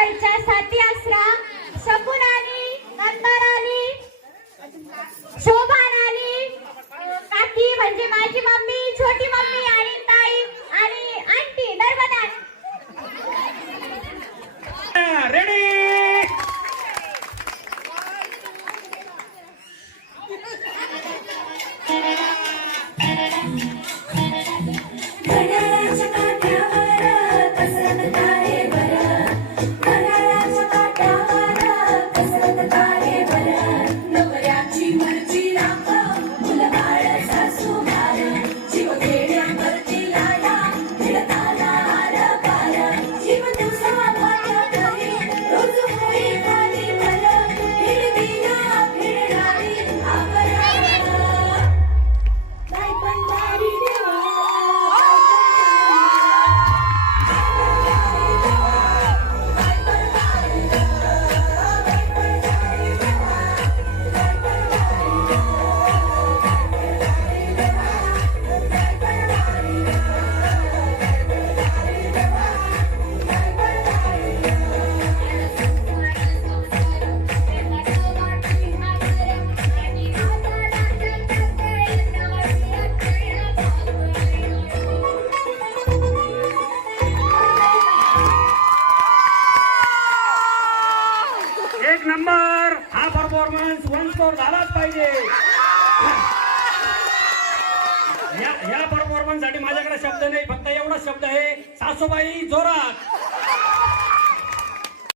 घरच्या साथी आश्रम शकून आली नंबर आली शोभान आली अं, काकी म्हणजे माझी मम्मी छोटी मम्मी आणि ताई आणि आंटी नर्मदा रेडी घड्याळाच्या काट्यावर कसरत तारे बर. घड्याळाच्या एक नंबर. हा परफॉर्मन्स वन स्कोर झालाच पाहिजे. या या परफॉर्मन्ससाठी माझ्याकडे शब्द नाही फक्त एवढा शब्द आहे सासूबाई जोरात.